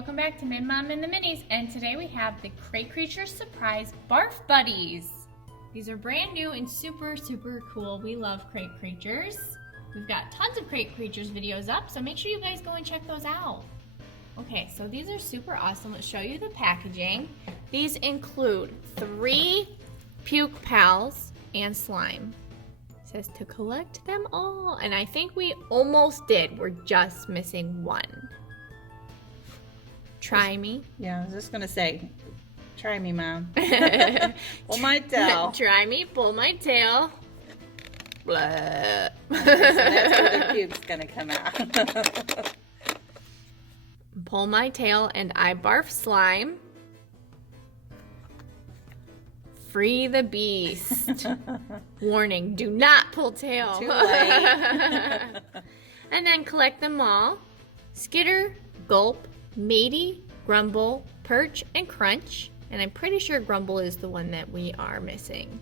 welcome back to Min Mom and the Minis, and today we have the Crate Creatures Surprise Barf Buddies. These are brand new and super cool. We love Crate Creatures. We've got tons of Crate Creatures videos up, so make sure you guys go and check those out. Okay, so these are super awesome. Let's show you the packaging. These include 3 Puke Pals and slime. It says to collect them all, and I think we almost did. We're just missing one. Try me. Yeah, I was just gonna say, try me, Mom. Pull my tail. Try me, pull my tail. Blah. So that's where the puke's gonna come out. Pull my tail and I barf slime. Free the beast. Warning, do not pull tail. Too late. And then collect them all. Skitter, Gulp, Matey, Grumble, Perch, and Crunch. And I'm pretty sure Grumble is the one that we are missing.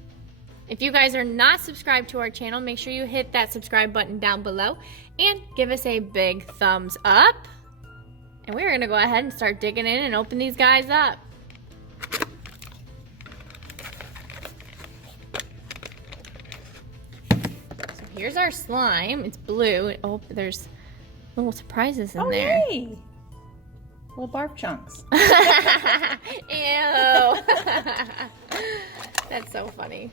If you guys are not subscribed to our channel, make sure you hit that subscribe button down below and give us a big thumbs up. And we're gonna go ahead and start digging in and open these guys up. So here's our slime. It's blue. Oh, there's little surprises in there. Hey. Little barf chunks. Ew. That's so funny.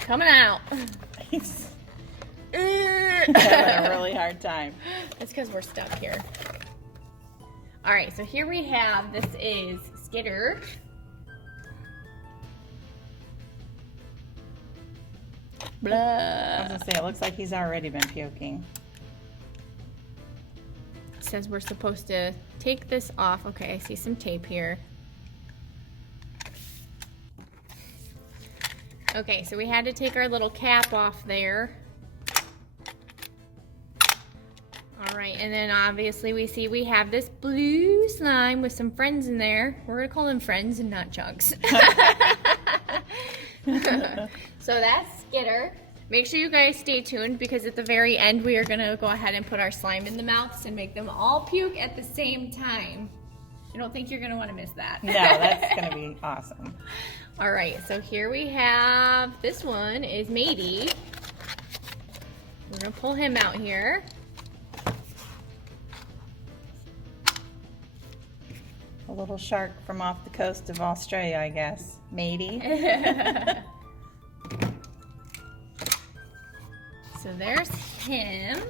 Coming out. Having a really hard time. That's because we're stuck here. All right, so here we have, this is Skitter. Blah. I was gonna say, it looks like he's already been puking. It says we're supposed to take this off. Okay, I see some tape here. Okay, so we had to take our little cap off there. All right, and then obviously we have this blue slime with some friends in there. We're gonna call them friends and not chunks. So that's Skitter. Make sure you guys stay tuned because at the very end we are gonna go ahead and put our slime in the mouths and make them all puke at the same time. I don't think you're gonna wanna miss that. No, that's gonna be awesome. All right, so here we have, this one is Matey. We're gonna pull him out here. A little shark from off the coast of Australia, I guess. Matey. So there's him.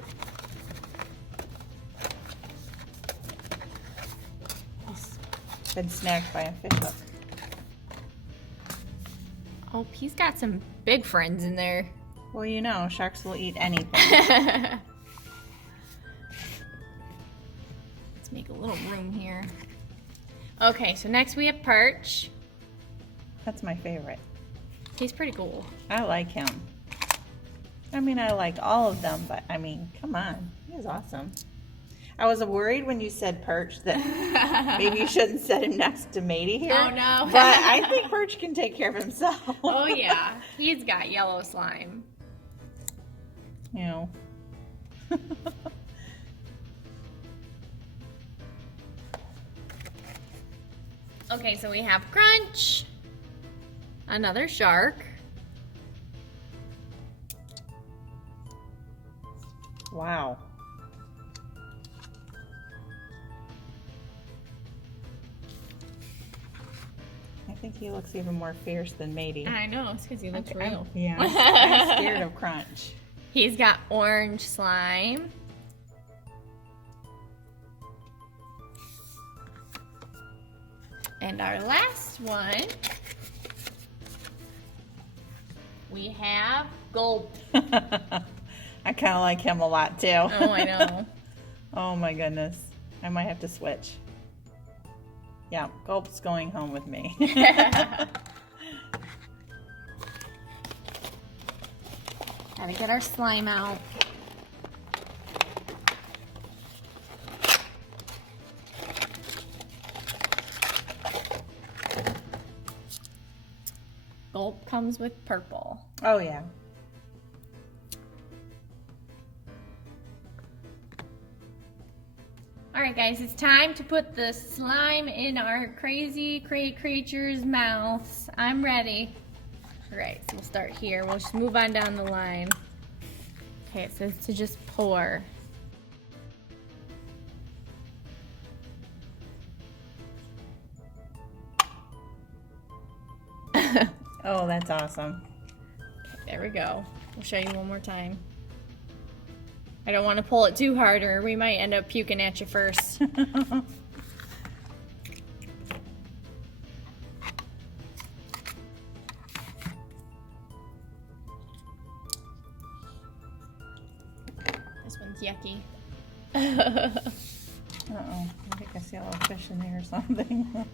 He's been snagged by a fish hook. Oh, he's got some big friends in there. Well, you know, sharks will eat anything. Let's make a little room here. Okay, so next we have Perch. That's my favorite. He's pretty cool. I like him. I mean, I like all of them, but I mean, come on. He is awesome. I was worried when you said Perch that maybe you shouldn't set him next to Matey here. Oh, no. But I think Perch can take care of himself. Oh, yeah. He's got yellow slime. You know. Okay, so we have Crunch. Another shark. Wow. I think he looks even more fierce than Matey. I know, it's because he looks real. I'm scared of Crunch. He's got orange slime. And our last one, we have Gulp. I kind of like him a lot too. Oh, I know. Oh my goodness. I might have to switch. Yeah, Gulp's going home with me. Gotta get our slime out. Gulp comes with purple. Oh yeah. Alright guys, it's time to put the slime in our crazy crate creatures' mouths. I'm ready. Alright, so we'll start here. We'll just move on down the line. Okay, it says to just pour. Oh, that's awesome. Okay, there we go. We'll show you one more time. I don't want to pull it too hard or we might end up puking at you first. This one's yucky. Uh-oh, I think I see a little fish in there or something.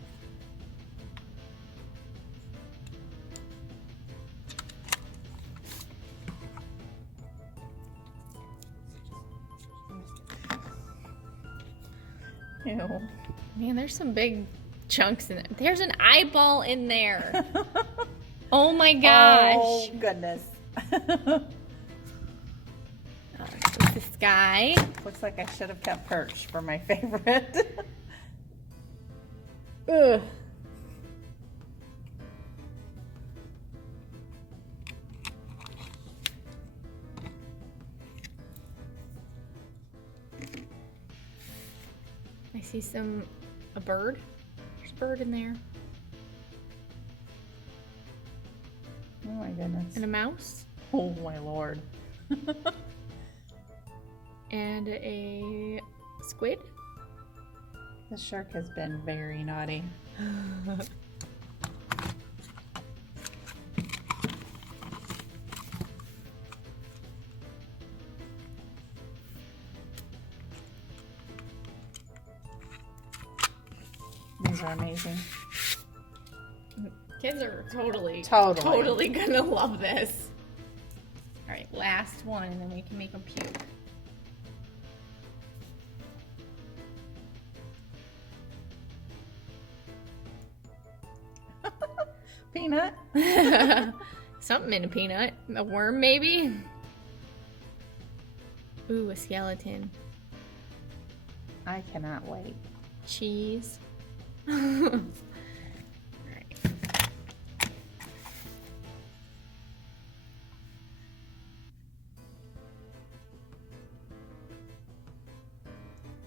Ew. Man, there's some big chunks in it. There's an eyeball in there. Oh my gosh. Oh, goodness. This guy. Looks like I should have kept Perch for my favorite. Ugh. I see a bird. There's a bird in there. Oh my goodness. And a mouse. Oh my lord. And a squid. The shark has been very naughty. These are amazing. Kids are totally gonna love this. All right, last one, and then we can make them puke. Peanut. Something in a peanut. A worm, maybe? Ooh, a skeleton. I cannot wait. Cheese. Alright.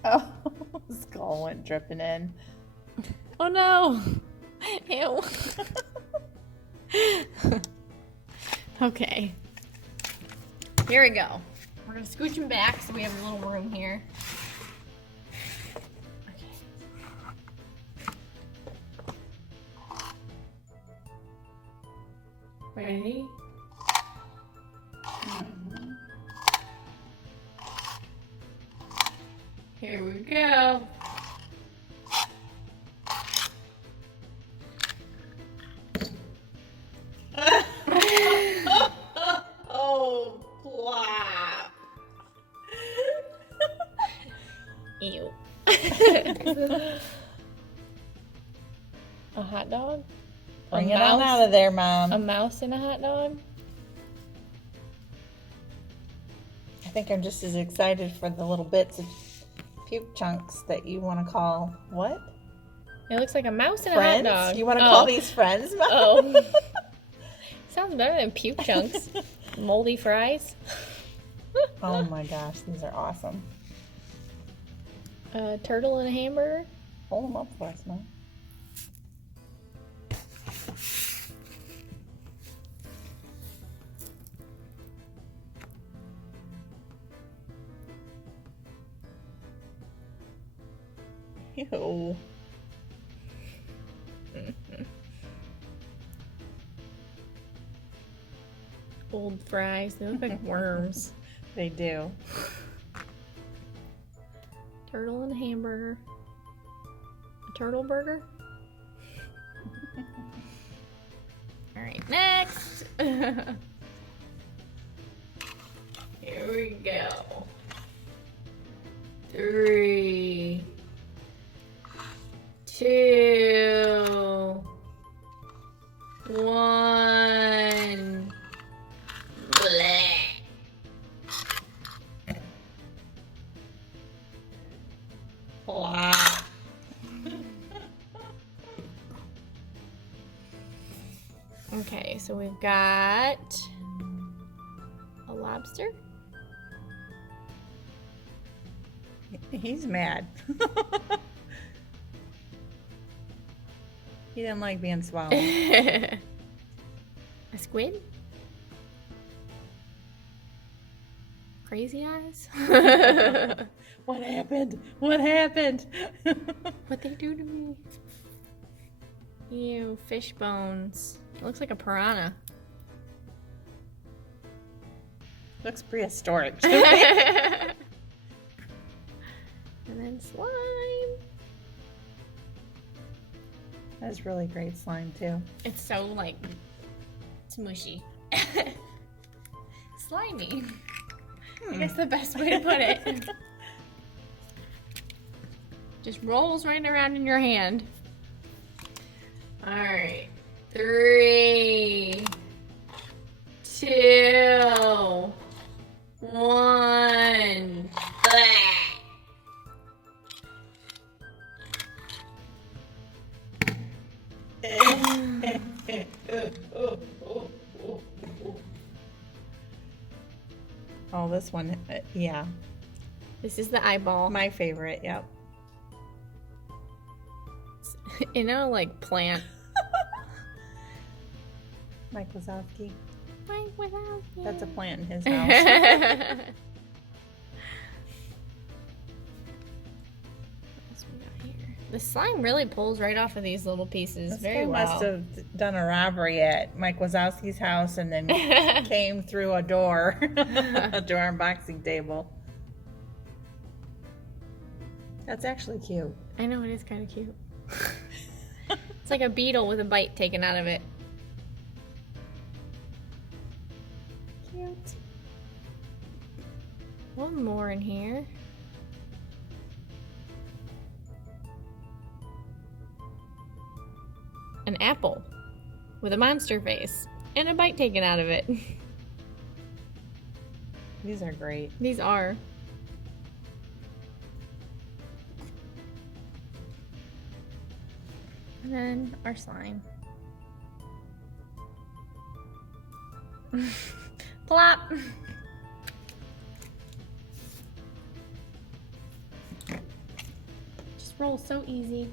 Oh, skull went dripping in. Oh no! Ew. Okay. Here we go. We're gonna scooch him back so we have a little room here. Ready? Here we go. Oh, plop. Ew. A hot dog? Bring it on out of there, Mom. A mouse and a hot dog? I think I'm just as excited for the little bits of puke chunks that you want to call what? It looks like a mouse and Friends? a hot dog. You want to call these friends, Mom? Oh. Sounds better than puke chunks. Moldy fries. Oh my gosh, these are awesome. A turtle and a hamburger. Hold them up for us, Mom. Ew. Old fries. They look like worms. They do. Turtle and a hamburger. A turtle burger. All right, next. Here we go. 3, 2, 1. Bleh. Okay, so we've got a lobster. He's mad. He didn't like being swallowed. A squid. Crazy eyes. What happened? What happened? What they do to me? Ew, fish bones. It looks like a piranha. Looks prehistoric. And then slime. That's really great slime too. It's so like smooshy. Slimy. I guess the best way to put it. Just rolls right around in your hand. Alright. 3, 2, 1. Oh, this one, yeah. This is the eyeball. My favorite, yep. You know, like plant. Mike Wazowski. Mike Wazowski. That's a plant in his house. The slime really pulls right off of these little pieces This very guy well. must have done a robbery at Mike Wazowski's house and then came through a door, a door unboxing table. That's actually cute. I know, it is kind of cute. It's like a beetle with a bite taken out of it. Cute. One more in here. An apple with a monster face and a bite taken out of it. These are great. These are. And then our slime. Plop. Just rolls so easy.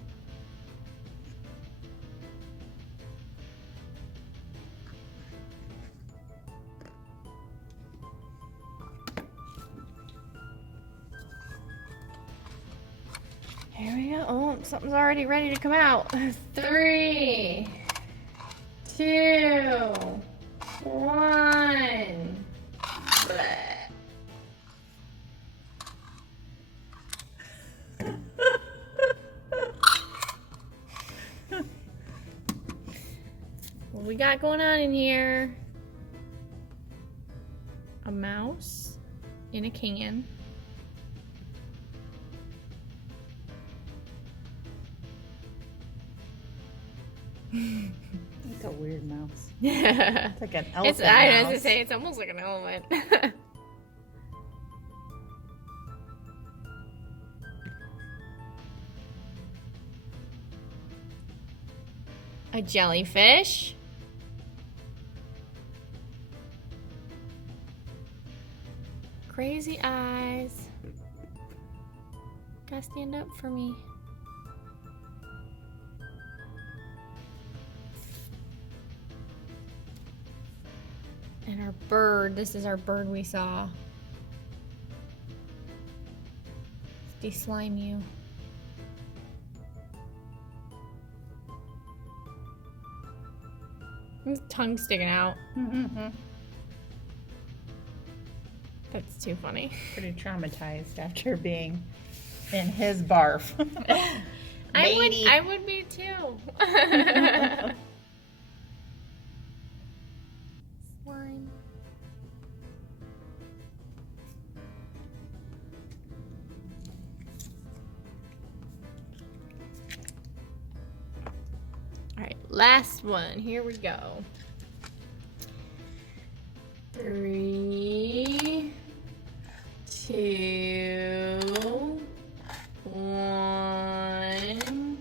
Here we go. Oh, something's already ready to come out. 3, 2, 1. What we got going on in here? A mouse in a can. It's a weird mouse. Yeah. It's like an elephant I was mouse. to say, it's almost like an elephant. A jellyfish. Crazy eyes. Gotta stand up for me. And our bird. This is our bird we saw. De-slime you. His tongue sticking out. Mm-hmm. That's too funny. Pretty traumatized after being in his barf. I would be too. Slime. Alright, last one. Here we go. 3, 2, 1.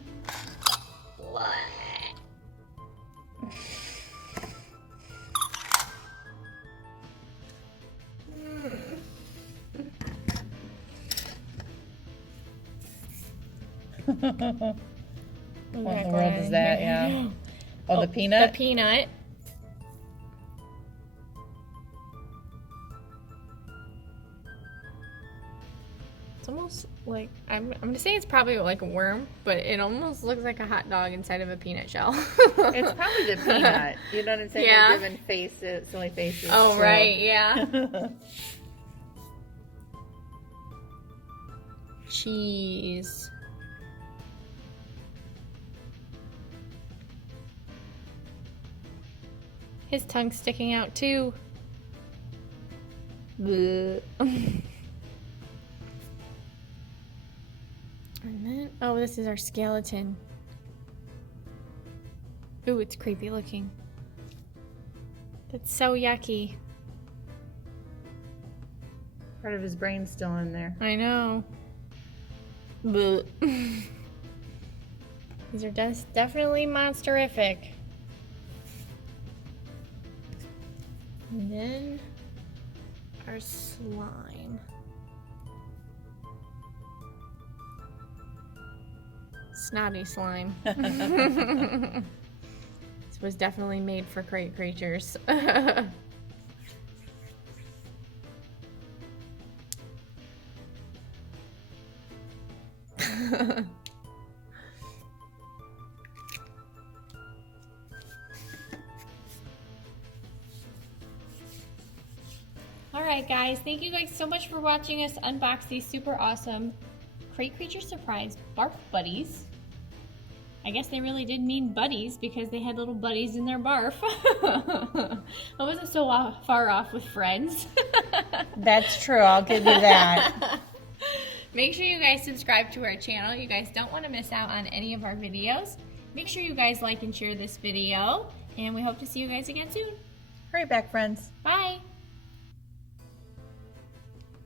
What in the world is that? Yeah. Oh, the peanut? The peanut. It's almost like, I'm gonna say it's probably like a worm, but it almost looks like a hot dog inside of a peanut shell. It's probably the peanut. You know what I'm saying? Yeah. They're giving faces, silly faces. Oh, so. right, yeah. Cheese. His tongue's sticking out too. Bleh. And then, oh, this is our skeleton. Ooh, it's creepy looking. That's so yucky. Part of his brain's still in there. I know. Bleh. These are definitely monsterific. And then our slime. Snotty slime. This was definitely made for Crate Creatures. Alright guys, thank you guys so much for watching us unbox these super awesome Crate Creatures Surprise Barf Buddies. I guess they really did mean buddies because they had little buddies in their barf. I wasn't so far off with friends. That's true, I'll give you that. Make sure you guys subscribe to our channel. You guys don't want to miss out on any of our videos. Make sure you guys like and share this video, and we hope to see you guys again soon. Hurry back, friends. Bye!